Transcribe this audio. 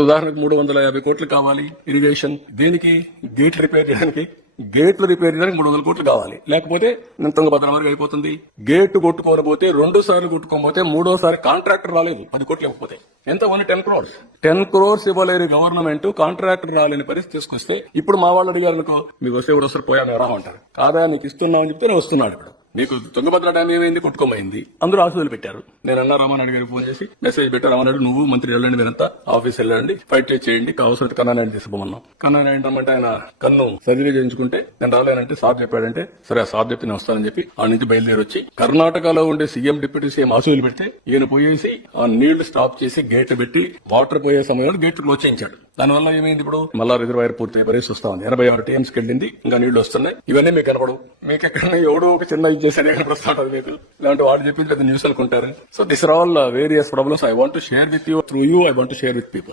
ఉదాహరణకు 350 కోట్లు కావాలి ఇరిగేషన్. దేనికి? గేట్ రిపేర్ చేయడానికి. గేట్లు రిపేర్ చేయడానికి 300 కోట్లు కావాలి. లేకపోతే తుంగభద్ర వరకు అయిపోతుంది. గేట్ కొట్టుకొని పోతే 2 సార్లు కొట్టుకోకపోతే 3వసారి కాంట్రాక్టర్ రాలేదు 10 కోట్లు ఇవ్వకపోతే. ఎంత? Only 10 crores. 10 crores ఇవ్వలేని గవర్నమెంట్ కాంట్రాక్టర్ రాలేని పరిస్థితి తీసుకొస్తే ఇప్పుడు మా వాళ్ళు అడిగారు అనుకో, మీకు వస్తే కూడా వస్తారు, పోయాను రామంటారు. కాదా, నీకు ఇస్తున్నామని చెప్తే వస్తున్నాడు. ఇప్పుడు మీకు తుంగభద్ర డ్యామ్ ఏమైంది? కొట్టుకోమైంది. అందరూ ఆశలు పెట్టారు. నేను అన్నా రామానాయుడు గారికి ఫోన్ చేసి మెసేజ్ పెట్టారు. రామానాయుడు, నువ్వు మంత్రి వెళ్ళండి, మీరంతా ఆఫీస్ వెళ్ళండి, ఫైట్ చేయండి, కావాల్సిన కన్నానాయుడు తీసుకుపోమన్నాం. కన్నానాయుడు రమ్మంటే ఆయన కన్ను సర్జరీ చేయించుకుంటే నేను రాలేనంటే సార్ చెప్పాడంటే, సరే ఆ సార్ చెప్పి నేను వస్తానని చెప్పి ఆ నుంచి బయలుదేరి వచ్చి కర్ణాటకలో ఉండే సీఎం డిప్యూటీ సీఎం ఆశలు పెడితే ఈయన పోయేసి ఆ నీళ్లు స్టాప్ చేసి గేట్ పెట్టి వాటర్ పోయే సమయంలో గేట్ క్లోజ్ చేయించాడు. దానివల్ల ఏమైంది? ఇప్పుడు మళ్ళా రిజర్వాయర్ పూర్తి పరిస్థితి వస్తా ఉంది. 86 TMSకి వెళ్ళింది, ఇంకా నీళ్లు వస్తున్నాయి. ఇవన్నీ మీకు కనపడవు. మీకు ఎక్కడ ఎవడో ఒక చిన్న చేసేది కనపడుతూ ఉంటుంది మీకు. ఇలాంటి వాళ్ళు చెప్పి పెద్ద న్యూస్ అనుకుంటారు. So this are all various problems I want to share with you. Through you I want to share with people.